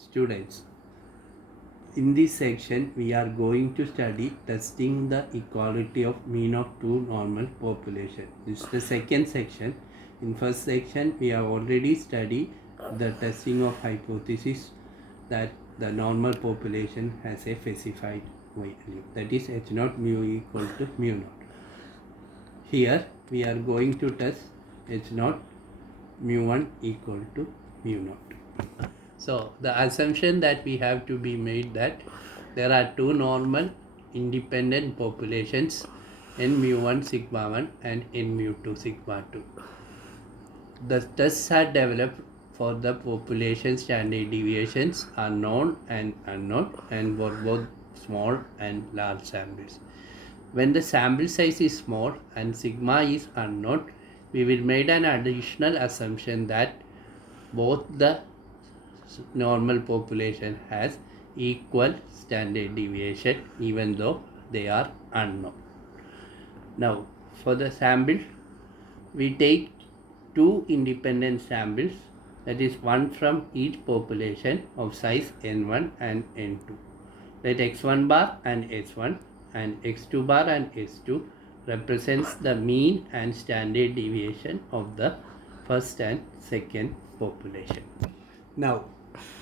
Students, in this section we are going to study testing the equality of mean of two normal population. This is the second section. In first section we have already studied the testing of hypothesis that the normal population has a specified value, that is h naught mu equal to mu naught. Here we are going to test h naught mu 1 equal to mu naught. So the assumption that we have to be made that there are two normal independent populations, n mu 1 sigma 1 and n mu 2 sigma 2. The tests are developed for the population standard deviations are known and unknown and for both small and large samples. When the sample size is small and sigma is unknown, we will make an additional assumption that both the normal population has equal standard deviation even though they are unknown. Now for the sample, we take two independent samples, that is one from each population of size n1 and n2. Let x1 bar and s1 and x2 bar and s2 represents the mean and standard deviation of the first and second population. Now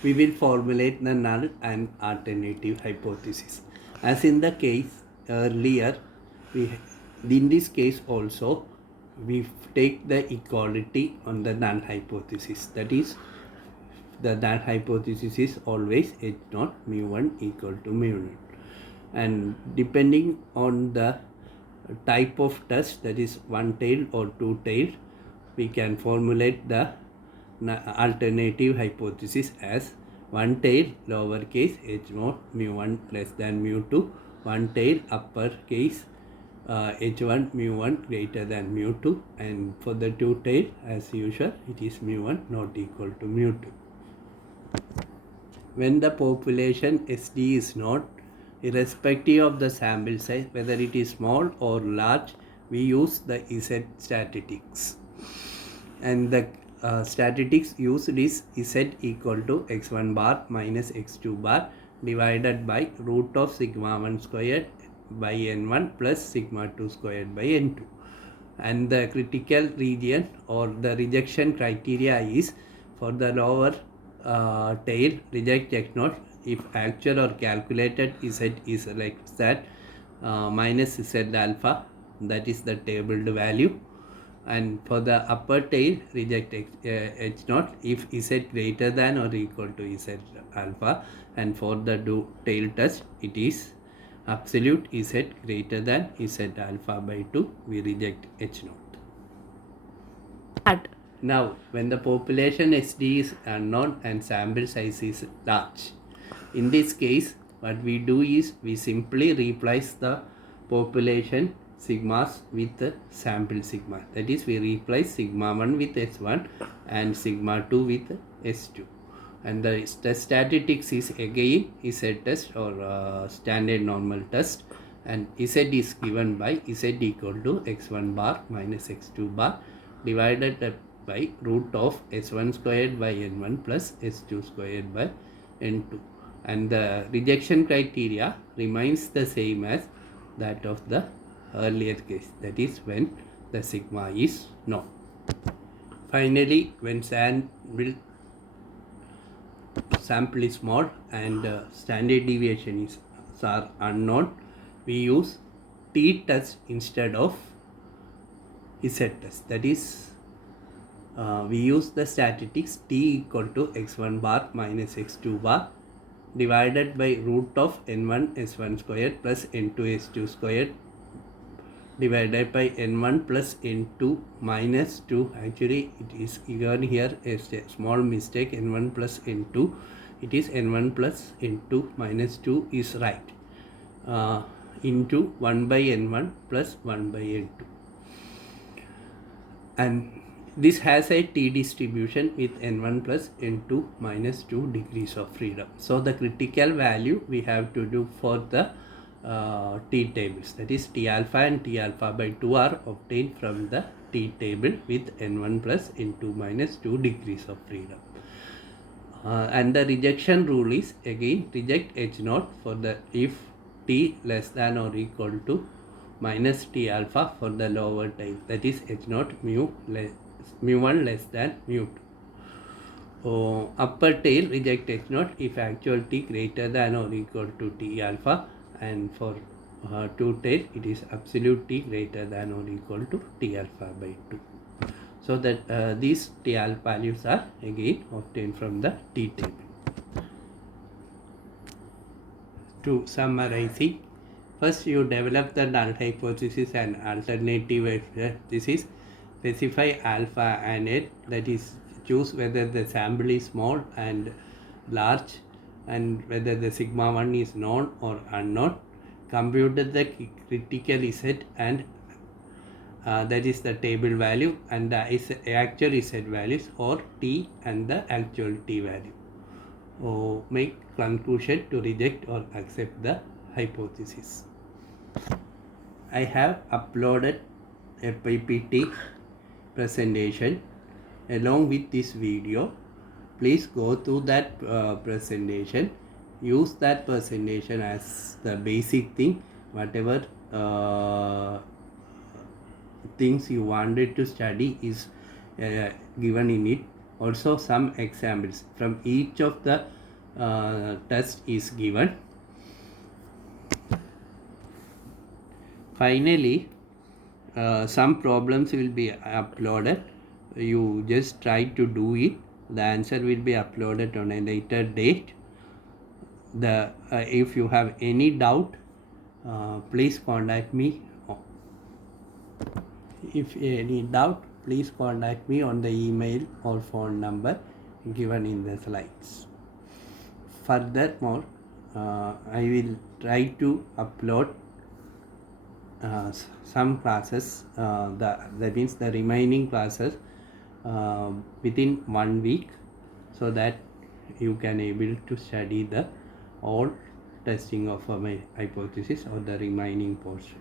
we will formulate the null and alternative hypothesis. As in the case earlier, in this case also we take the equality on the null hypothesis. That is, the null hypothesis is always h naught mu 1 equal to mu 0. And depending on the type of test, that is one-tailed or two-tailed, we can formulate the alternative hypothesis as one-tailed lowercase h naught mu 1 less than mu 2, one-tailed uppercase h1 mu 1 greater than mu 2, and for the two-tailed as usual it is mu 1 not equal to mu 2. When the population SD is not, irrespective of the sample size, whether it is small or large, we use the Z statistics, and the statistics used is Z equal to x1 bar minus x2 bar divided by root of sigma 1 squared by n1 plus sigma 2 squared by n2, and the critical region or the rejection criteria is for the lower tail reject x naught if actual or calculated z is like that minus z alpha, that is the tabled value, and for the upper tail reject h naught if z greater than or equal to z alpha, and for the tail test it is absolute z greater than z alpha by 2, we reject h naught. Now when the population SD is unknown and sample size is large, in this case what we do is we simply replace the population sigmas with the sample sigma, that is we replace sigma 1 with s1 and sigma 2 with s2, and the statistics is again z test or standard normal test, and z is given by z equal to x1 bar minus x2 bar divided by root of s1 squared by n1 plus s2 squared by n2, and the rejection criteria remains the same as that of the earlier case, that is when the sigma is known. Finally, when sample is small and standard deviation is are unknown, we use t test instead of z test, that is we use the statistics t equal to x1 bar minus x2 bar divided by root of n1 s1 squared plus n2 s2 squared divided by n1 plus n2 minus 2, actually it is given here a small mistake, n1 plus n2, it is n1 plus n2 minus 2 is right, into 1 by n1 plus 1 by n2, and this has a t distribution with n1 plus n2 minus 2 degrees of freedom. So the critical value we have to do for the t tables, that is t alpha and t alpha by 2 are obtained from the t table with n1 plus n2 minus 2 degrees of freedom. And the rejection rule is again reject H naught for the if t less than or equal to minus T alpha for the lower tail, that is H naught mu1 less than mu2. Upper tail reject H naught if actual T greater than or equal to T alpha, and for two tail it is absolute T greater than or equal to T alpha by 2. So that these T alpha values are again obtained from the T table. To summarizing, first you develop the null hypothesis and alternative. This is specify alpha and N, that is choose whether the sample is small and large and whether the sigma 1 is known or unknown. Compute the critical Z and that is the table value, and the actual Z values or T and the actual T value. Make conclusion to reject or accept the hypothesis. I have uploaded a PPT presentation along with this video. Please go through that presentation. Use that presentation as the basic thing. Whatever things you wanted to study is given in it. Also some examples from each of the test is given. Finally, some problems will be uploaded. You just try to do it. The answer will be uploaded on a later date. If you have any doubt, please contact me. If any doubt, please contact me on the email or phone number given in the slides. Furthermore, I will try to upload some classes, that means the remaining classes within 1 week, so that you can able to study the all testing of my hypothesis or the remaining portion.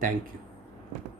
Thank you.